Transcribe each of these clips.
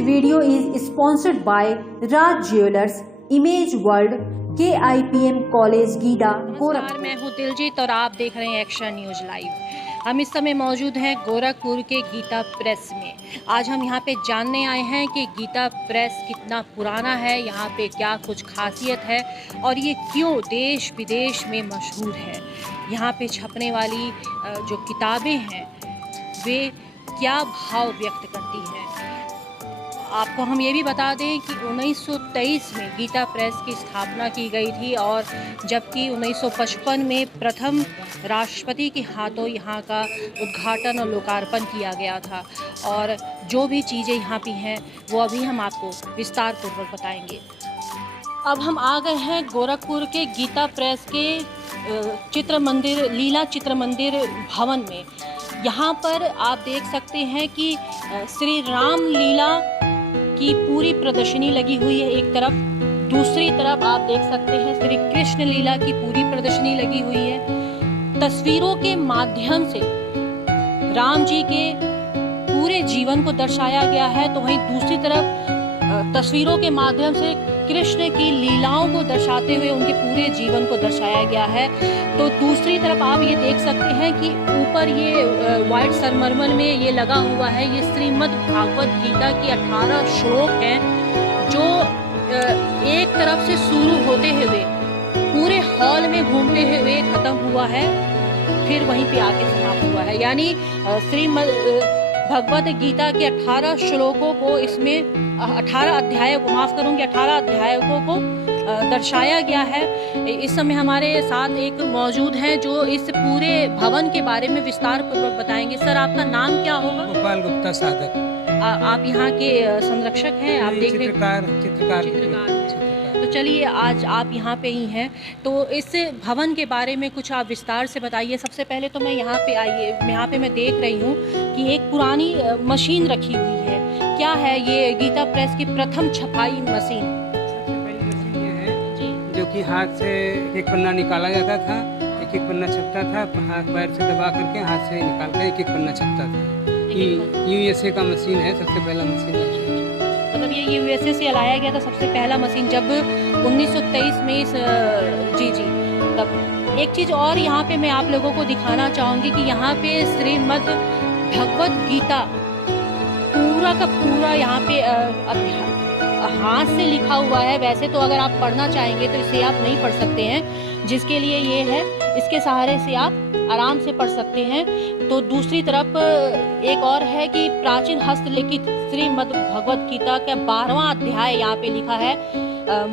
video is sponsored by Raj Jewelers, Image World, KIPM college GIDA Gorakhpur. मैं हूं दिलजीत और आप देख रहे हैं एक्शन न्यूज लाइव। हम इस समय मौजूद हैं गोरखपुर के गीता प्रेस में। आज हम यहां पे जानने आए हैं कि गीता प्रेस कितना पुराना है, यहां पे क्या कुछ खासियत है और ये क्यों देश विदेश में मशहूर है। यहां पे छपने वाली जो किताबें हैं वे क्या भाव व्यक्त करती हैं। आपको हम ये भी बता दें कि 1923 में गीता प्रेस की स्थापना की गई थी और जबकि 1955 में प्रथम राष्ट्रपति के हाथों यहाँ का उद्घाटन और लोकार्पण किया गया था। और जो भी चीज़ें यहाँ की हैं वो अभी हम आपको विस्तार पूर्वक बताएंगे। अब हम आ गए हैं गोरखपुर के गीता प्रेस के चित्र मंदिर, लीला चित्र मंदिर भवन में। यहाँ पर आप देख सकते हैं कि श्री राम लीला की पूरी प्रदर्शनी लगी हुई है एक तरफ, दूसरी तरफ आप देख सकते हैं श्री कृष्ण लीला की पूरी प्रदर्शनी लगी हुई है। तस्वीरों के माध्यम से राम जी के पूरे जीवन को दर्शाया गया है, तो वहीं दूसरी तरफ तस्वीरों के माध्यम से कृष्ण की लीलाओं को दर्शाते हुए उनके पूरे जीवन को दर्शाया गया है। तो दूसरी तरफ आप ये देख सकते हैं कि ऊपर ये वाइट संगमरमर में ये लगा हुआ है, ये श्रीमद् भागवत गीता की 18 श्लोक हैं जो एक तरफ से शुरू होते हुए पूरे हॉल में घूमते हुए खत्म हुआ है, फिर वहीं पे आके समाप्त हुआ है। यानी श्रीमद् भगवत गीता के 18 श्लोकों को, इसमें 18 अध्यायों को, माफ करूंगी 18 अध्यायों को दर्शाया गया है। इस समय हमारे साथ एक मौजूद हैं जो इस पूरे भवन के बारे में विस्तार पूर्वक बताएंगे। सर, आपका नाम क्या होगा? गोपाल गुप्ता साधक। आप यहाँ के संरक्षक हैं, आप देख रहे चित्रकार। तो चलिए, आज आप यहाँ पे ही हैं, तो इस भवन के बारे में कुछ आप विस्तार से बताइए। सबसे पहले तो मैं यहाँ पे मैं देख रही हूँ कि एक पुरानी मशीन रखी हुई है। क्या है ये? गीता प्रेस की प्रथम छपाई मशीन। सबसे पहली मशीन ये है जो कि हाथ से एक पन्ना निकाला जाता था, एक एक पन्ना छपता था, हाथ पैर से दबा करके हाथ से निकाल कर एक एक पन्ना छपता था। USA का मशीन है, सबसे पहला मशीन है। मतलब ये USA से लाया गया था सबसे पहला मशीन जब 1923 में जी तब। एक चीज़ और यहाँ पे मैं आप लोगों को दिखाना चाहूँगी कि यहाँ पे श्रीमद् भगवत गीता पूरा का पूरा यहाँ पे हाथ से लिखा हुआ है। वैसे तो अगर आप पढ़ना चाहेंगे तो इसे आप नहीं पढ़ सकते हैं, जिसके लिए ये है, इसके सहारे से आप आराम से पढ़ सकते हैं। तो दूसरी तरफ एक और है कि प्राचीन हस्तलिखित श्रीमद् भगवत गीता का 12वां अध्याय यहाँ पे लिखा है।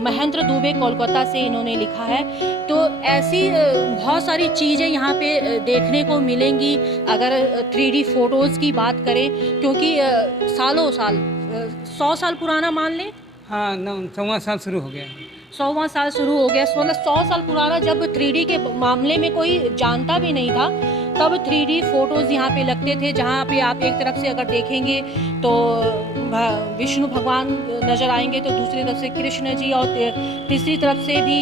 महेंद्र दुबे कोलकाता से इन्होंने लिखा है। तो ऐसी बहुत सारी चीज़ें यहाँ पे देखने को मिलेंगी अगर 3D फोटोज़ की बात करें, क्योंकि सालों साल 100 साल पुराना मान लें। हाँ, 100वां साल शुरू हो गया। 100वां साल शुरू हो गया। 100 साल पुराना, जब 3D के मामले में कोई जानता भी नहीं था, तब 3D फोटोज़ यहाँ पे लगते थे, जहाँ पे आप एक तरफ से अगर देखेंगे तो विष्णु भगवान नज़र आएंगे, तो दूसरी तरफ से कृष्ण जी और तीसरी तरफ से भी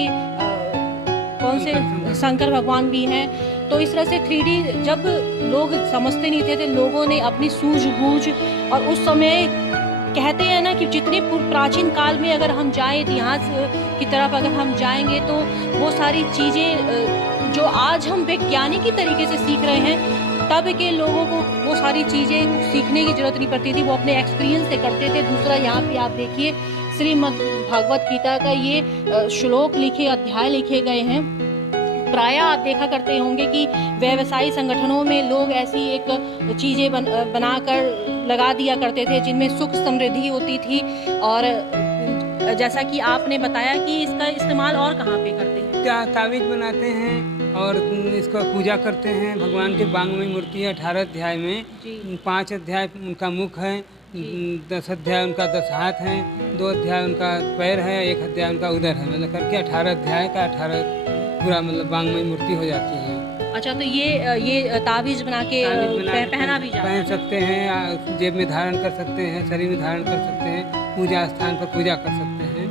कौन से शंकर भगवान भी हैं। तो इस तरह से 3D जब लोग समझते नहीं थे, लोगों ने अपनी सूझबूझ, और उस समय कहते हैं ना कि जितने प्राचीन काल में अगर हम जाएं, इतिहास की तरफ अगर हम जाएंगे, तो वो सारी चीज़ें जो आज हम वैज्ञानिक तरीके से सीख रहे हैं, तब के लोगों को वो सारी चीज़ें सीखने की ज़रूरत नहीं पड़ती थी, वो अपने एक्सपीरियंस से करते थे। दूसरा, यहाँ पे आप देखिए श्रीमद् भागवत गीता का ये श्लोक लिखे, अध्याय लिखे गए हैं। प्रायः आप देखा करते होंगे कि व्यवसायी संगठनों में लोग ऐसी एक चीज़ें बनाकर लगा दिया करते थे जिनमें सुख समृद्धि होती थी। और जैसा कि आपने बताया कि इसका इस्तेमाल और कहाँ पे करते हैं? तावीज़ बनाते हैं और इसको पूजा करते हैं। भगवान के बांगमयी मूर्ति है 18 अध्याय में, 5 अध्याय उनका मुख है, 10 अध्याय उनका 10 हाथ हैं, 2 अध्याय उनका पैर है, 1 अध्याय उनका उदर है। मतलब करके 18 अध्याय का 18 पूरा मतलब बांगमयी मूर्ति हो जाती है। अच्छा, तो ये ताबीज़ बना के पहना भी जाता है? पहन सकते हैं, जेब में धारण कर सकते हैं, शरीर में धारण कर सकते हैं, पूजा स्थान पर पूजा कर सकते हैं।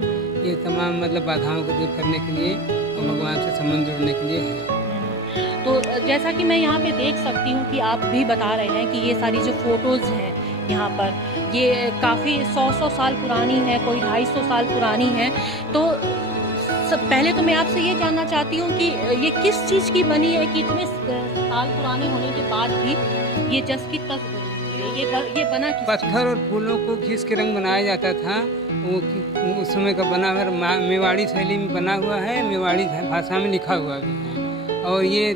ये तमाम मतलब बाधाओं को दूर करने के लिए और भगवान से संबंध जोड़ने के लिए है। तो जैसा कि मैं यहाँ पे देख सकती हूँ कि आप भी बता रहे हैं कि ये सारी जो फोटोज़ हैं यहाँ पर। ये काफ़ी 100 साल पुरानी है, कोई 250 साल पुरानी है। तो पहले तो मैं आपसे ये जानना चाहती हूँ कि ये किस चीज़ की बनी है कि इतने साल पुराने होने के बाद भी ये जस की तस बनी हुई है? ये बना किस चीज़ पत्थर और फूलों को घिस के रंग बनाया जाता था। वो उस समय का बना हुआ मेवाड़ी शैली में बना हुआ है, मेवाड़ी भाषा में लिखा हुआ भी है। और ये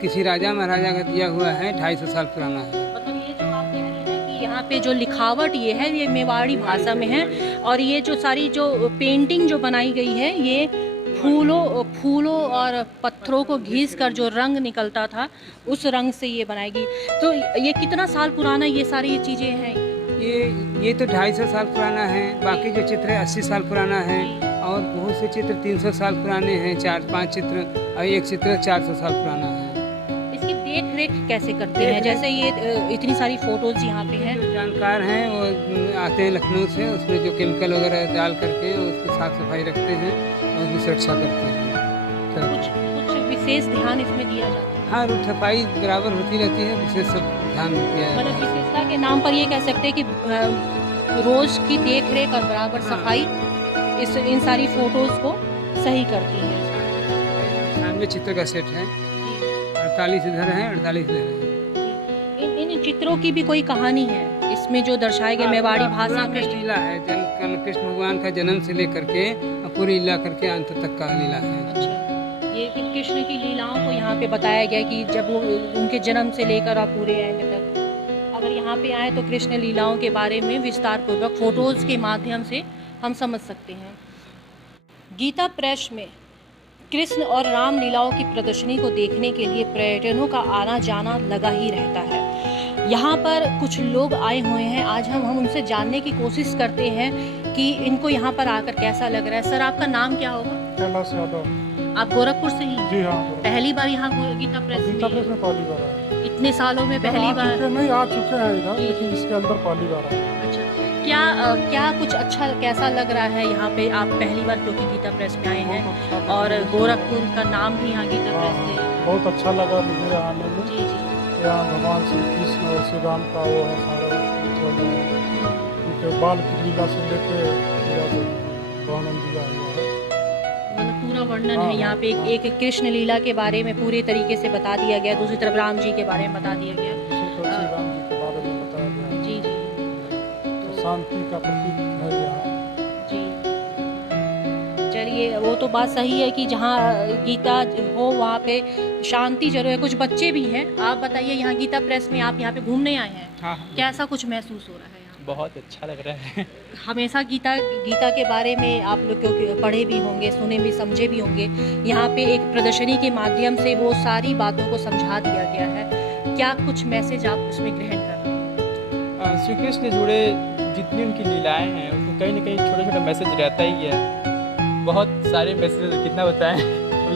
किसी राजा महाराजा का दिया हुआ है, 250 साल पुराना है। मतलब ये जो आप कह रहे हैं कि यहाँ पे जो लिखावट ये है ये मेवाड़ी भाषा में है, और ये जो सारी जो पेंटिंग जो बनाई गई है ये फूलों और पत्थरों को घिस कर जो रंग निकलता था उस रंग से ये बनाएगी। तो ये कितना साल पुराना ये सारी ये चीज़ें हैं? ये तो 250 साल पुराना है। बाकी जो चित्र है 80 साल पुराना है, और बहुत से चित्र 300 साल पुराने हैं, 4-5 चित्र, और एक चित्र 400 साल पुराना है। इसकी देख रेख कैसे करते हैं? जैसे ये इतनी सारी फोटोज यहाँ पे हैं। जो जानकार हैं वो आते हैं लखनऊ से, उसमें जो केमिकल वगैरह डाल करके उसकी साफ सफाई रखते हैं और उसकी सुरक्षा करते हैं। कुछ विशेष ध्यान इसमें दिया जाता है? हाँ, सफाई बराबर होती रहती है, विशेष सब ध्यान दिया जाता मतलब है। विशेषता के नाम पर ये कह सकते हैं कि रोज की देख रेख और बराबर सफाई इन सारी फोटोज को सही करती है। 96 चित्र का सेट है, 48 इधर है, 48 इधर है। इन चित्रों की भी कोई कहानी है इसमें जो दर्शाए गए मेवाड़ी भाषा में? कृष्ण लीला है, कृष्ण भगवान का जन्म से लेकर के पूरी लीला करके अंत तक का लीला है। अच्छा, ये कृष्ण की लीलाओं को यहाँ पे बताया गया कि जब वो उनके जन्म से लेकर आप पूरे एंड तक अगर यहाँ पे आए तो कृष्ण लीलाओं के बारे में विस्तार पूर्वक फोटोज के माध्यम से हम समझ सकते हैं। गीता प्रेस में कृष्ण और राम लीलाओं की प्रदर्शनी को देखने के लिए पर्यटकों का आना जाना लगा ही रहता है। यहाँ पर कुछ लोग आए हुए हैं, आज हम उनसे जानने की कोशिश करते हैं कि इनको यहाँ पर आकर कैसा लग रहा है। सर, आपका नाम क्या होगा? कैलाश यादव। आप गोरखपुर से ही? जी हाँ। पहली बार यहाँ गीता प्रेस गीता प्रेस में पहली बार आया। इतने सालों में पहली बार? नहीं, आ चुके हैं इधर, लेकिन इसके अंदर पहली बार आया। अच्छा, क्या कुछ अच्छा कैसा लग रहा है यहाँ पे? आप पहली बार क्योंकि गीता प्रेस में आए हैं और गोरखपुर का नाम भी यहाँ गीता प्रेस से? बहुत अच्छा लगा मुझे आने में। जी जी। यहाँ भगवान श्री कृष्ण और श्री राम का वो है सारा, उनके बाल की लीला से लेके वर्णन दिया हुआ है। मतलब पूरा वर्णन है यहाँ पे, एक कृष्ण लीला के बारे में पूरे तरीके से बता दिया गया, दूसरी तरफ राम जी के बारे में बता दिया गया। श्री राम जी के बारे में बताया गया। जी जी। तो शांति का प्रतीक है यहाँ। जी, चलिए, वो तो बात सही है कि जहाँ गीता हो वहाँ पे शांति जरूर है। कुछ बच्चे भी हैं। आप बताइए, यहाँ गीता प्रेस में आप यहाँ पे घूमने आए हैं, हाँ। कैसा कुछ महसूस हो रहा है? बहुत अच्छा लग रहा है। हमेशा गीता के बारे में आप लोग क्योंकि पढ़े भी होंगे, सुने भी, समझे भी होंगे। यहाँ पे एक प्रदर्शनी के माध्यम से वो सारी बातों को समझा दिया गया है। क्या कुछ मैसेज आप उसमें ग्रहण कर रहे हैं? श्री कृष्ण से जुड़े जितनी उनकी लीलाएं हैं उसमें कहीं ना कहीं छोटा छोटा मैसेज रहता ही है। बहुत सारे मैसेज, कितना बताएं,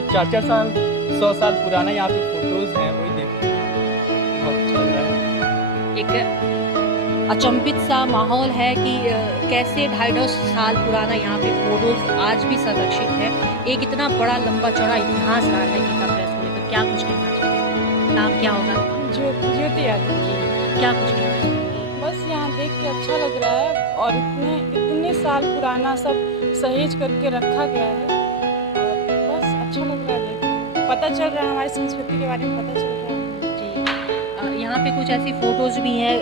4-4 साल 100 साल पुराना यहाँ पे फोटोज़ हैं, वही देखते हैं, बहुत अच्छा लग रहा है। एक अचंभित सा माहौल है कि कैसे 250 साल पुराना यहाँ पे फोटोज आज भी संरक्षित है। एक इतना बड़ा लंबा चौड़ा इतिहास रहा है गीता प्रेस को लेकर। क्या कुछ कहना चाहिए? नाम क्या होगा? ज्योति यादव जी। क्या कुछ कहना चाहिए? बस यहाँ देख के अच्छा लग रहा है, और इतने साल पुराना सब सहेज करके रखा गया है, और बस अच्छा लग रहा है देख के। पता चल रहा है, हमारी संस्कृति के बारे में पता चल रहा है। जी, यहाँ पे कुछ ऐसी फोटोज भी हैं,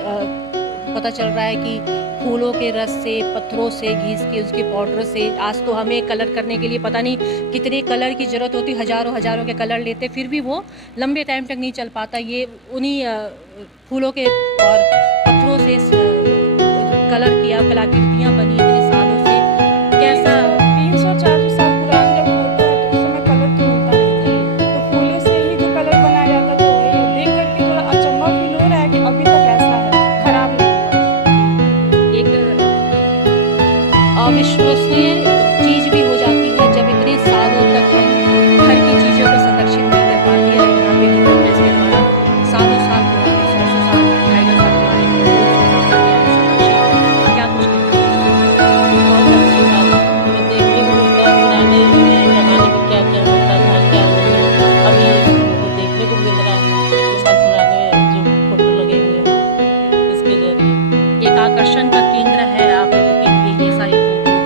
पता चल रहा है कि फूलों के रस से, पत्थरों से घिस के, उसके पाउडर से। आज तो हमें कलर करने के लिए पता नहीं कितने कलर की ज़रूरत होती, हज़ारों के कलर लेते, फिर भी वो लंबे टाइम तक नहीं चल पाता। ये उन्हीं फूलों के और पत्थरों से कलर किया, कलाकृतियाँ बनी इतने सालों से। कैसा 300-400 साल पुराना जब फोटो है तो उस समय कलर तो होता नहीं था, तो फूलों से ही जो कलर बनाया जाता था, तो वही देख करके थोड़ा अचंभा फील हो रहा है कि अभी तक ऐसा है, खराब नहीं हुआ। एक अविश्वसनीय चीज़ भी हो जाती है जब इतने सालों तक हम घर की चीज़ों को संरक्षित नहीं कर पाते हैं। यहाँ पे गीता प्रेस के द्वारा सालों साल पुराने, 100 साल, 250 साल पुराने संरक्षित। क्या कुछ बहुत अच्छी बात है, हमें देखने को मिलता है पुराने ज़माने में क्या क्या होता था, क्या नहीं। अभी वो देखने को मिल रहा है, 100 साल पुराने जो फोटो लगे हुए हैं इसके जरिए। दर्शन का केंद्र है आप लोगों के लिए ये सारी फोटो।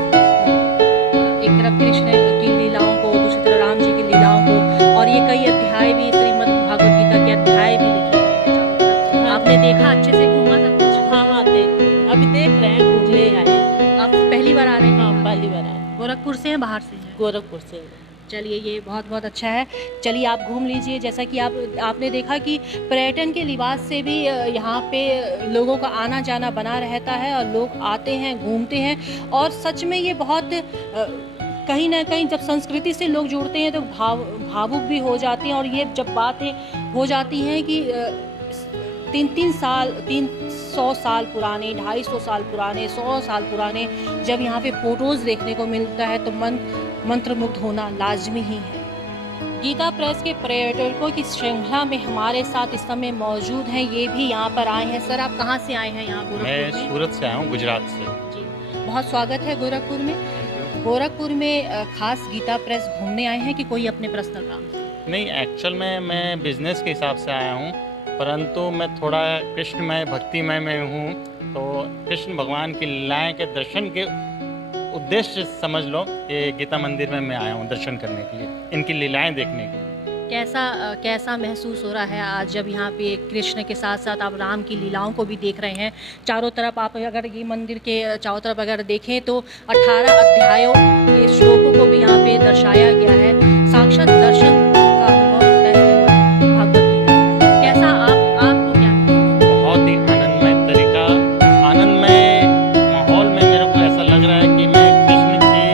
एक तरफ कृष्ण की लीलाओं को, दूसरी तरफ राम जी की लीलाओं को, और ये कई अध्याय भी श्रीमद् भागवत गीता के अध्याय भी लिखे हुए हैं चारों तरफ। आपने देखा, अच्छे से घूमा सब कुछ? हाँ हाँ, अभी देख रहे हैं, घूमने आए। आप पहली बार आ रहे हैं? हाँ, पहली बार आए। गोरखपुर से हैं, बाहर से हैं? गोरखपुर से। चलिए, ये बहुत बहुत अच्छा है। चलिए आप घूम लीजिए। जैसा कि आपने देखा कि पर्यटन के लिबास से भी यहाँ पे लोगों का आना जाना बना रहता है और लोग आते हैं, घूमते हैं, और सच में ये बहुत कहीं ना कहीं जब संस्कृति से लोग जुड़ते हैं तो भावुक भी हो जाते हैं। और ये जब बातें हो जाती हैं कि 300 साल पुराने, 250 साल पुराने, 100 साल पुराने जब यहाँ पे फोटोज़ देखने को मिलता है तो मन मंत्रमुग्ध होना लाजमी ही है। गीता प्रेस के पर्यटकों की श्रृंखला में हमारे साथ इस समय मौजूद हैं, ये भी यहाँ पर आए हैं। सर, आप कहाँ से आए हैं यहाँ गोरखपुर मैं में? सूरत से आया हूँ, गुजरात से। जी, बहुत स्वागत है गोरखपुर में। गोरखपुर में खास गीता प्रेस घूमने आए हैं कि कोई अपने पर्सनल काम से? नहीं, एक्चुअल में मैं बिजनेस के हिसाब से आया हूँ, परंतु मैं थोड़ा कृष्णमय भक्तिमय में हूँ, तो कृष्ण भगवान की लीलाएं के दर्शन के उद्देश्य समझ लो, ये गीता मंदिर में मैं आया हूँ दर्शन करने के लिए, इनकी लीलाएं देखने के लिए। कैसा महसूस हो रहा है आज जब यहाँ पे कृष्ण के साथ साथ आप राम की लीलाओं को भी देख रहे हैं? चारों तरफ आप अगर ये मंदिर के चारों तरफ अगर देखें तो 18 अध्यायों के श्लोकों को भी यहाँ पे दर्शाया गया है। साक्षात दर्शन का अनुभव होता है भागवत गीता। कैसा आपको क्या? बहुत ही आनंदमय तरीका, आनंदमय माहौल में मेरे को ऐसा लग रहा है कि मैं कृष्ण की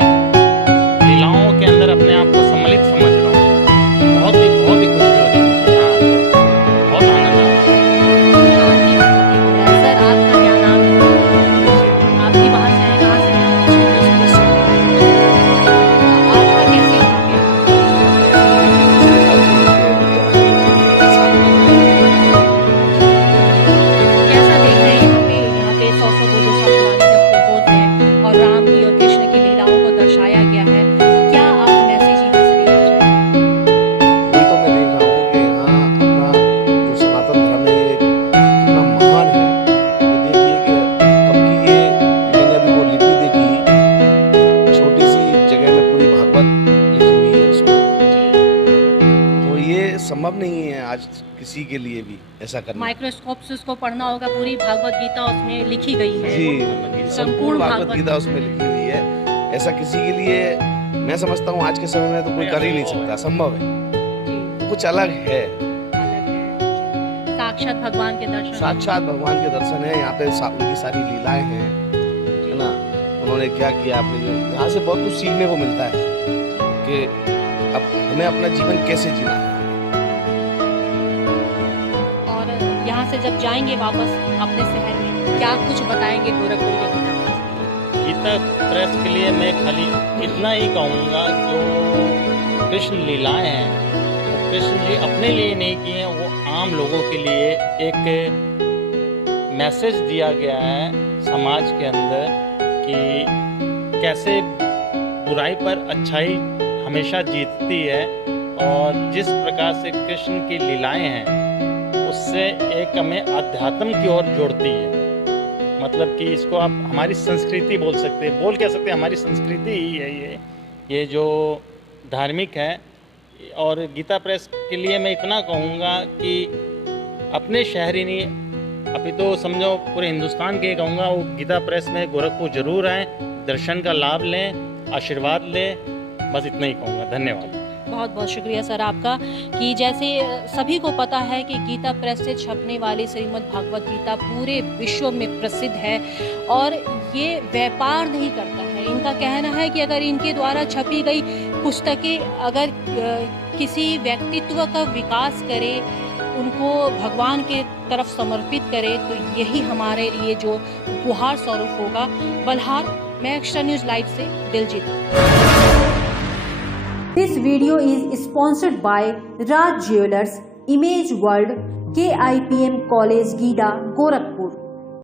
लीलाओं के अंदर अपने आप को सम्मिलित समझ रहा हूँ। बहुत ही खुशी हो रही है यहाँ आकर, बहुत आनंद आ रहा है। सर, आपका क्या नाम है? आपकी बाहर से है, कहाँ से हैं? आपका कैसे कैसा देख रहे हैं यहाँ पे 100 200 साल पुराने जो फोटोज हैं और राम की और कृष्ण की लीलाओं को दर्शाया गया है, क्या आप मैसेज यहाँ से देना चाहेंगे? वही तो मैं देख रहा हूँ कि यहाँ अपना जो सनातन धर्म है ये कितना महान है। ये देखिए कि कब की ये मैंने अभी वो लिपि देखी, छोटी सी जगह में पूरी भागवत लिखी हुई है उसमें। तो ये संभव नहीं है आज किसी के लिए भी ऐसा करना। माइक्रोस्कोप से उसको पढ़ना होगा, पूरी भागवत गीता उसमें लिखी गई है। जी, संपूर्ण भागवत गीता उसमें लिखी हुई है। ऐसा किसी के लिए मैं समझता हूँ आज के समय में तो कोई कर ही नहीं सकता, संभव है। कुछ अलग है, साक्षात भगवान के दर्शन। साक्षात भगवान के दर्शन है। यहाँ पे उनकी सारी लीलाएं हैं, है ना। उन्होंने क्या किया, आपने यहाँ से बहुत कुछ सीखने को मिलता है कि अब हमें अपना जीवन कैसे जीना है। और यहाँ से जब जाएंगे वापस अपने शहर में, क्या कुछ बताएंगे गोरखपुर के गीता प्रेस के लिए? गीता प्रेस के लिए मैं खाली इतना ही कहूँगा, जो कृष्ण लीलाएं हैं वो कृष्ण जी अपने लिए नहीं किए हैं, वो आम लोगों के लिए एक मैसेज दिया गया है समाज के अंदर कि कैसे बुराई पर अच्छाई हमेशा जीतती है। और जिस प्रकार से कृष्ण की लीलाएं हैं उससे एक हमें अध्यात्म की ओर जोड़ती है। मतलब कि इसको आप हमारी संस्कृति बोल सकते हैं, बोल कह सकते हैं, हमारी संस्कृति ही है ये जो धार्मिक है। और गीता प्रेस के लिए मैं इतना कहूँगा कि अपने शहर ही नहीं, अभी तो समझो पूरे हिंदुस्तान के कहूँगा, वो गीता प्रेस में गोरखपुर जरूर आएँ, दर्शन का लाभ लें, आशीर्वाद लें। बस इतना ही कहूँगा। धन्यवाद। बहुत बहुत शुक्रिया सर आपका। कि जैसे सभी को पता है कि गीता प्रेस से छपने वाली श्रीमद् भागवत गीता पूरे विश्व में प्रसिद्ध है और ये व्यापार नहीं करता है। इनका कहना है कि अगर इनके द्वारा छपी गई पुस्तकें अगर किसी व्यक्तित्व का विकास करे, उनको भगवान के तरफ समर्पित करे, तो यही हमारे लिए जो उपहार स्वरूप होगा। बल्हार, मैं एक्स्ट्रा न्यूज़ लाइव से Diljit. This video is sponsored by Raj Jewelers, Image World, KIPM College, Gida, Gorakhpur.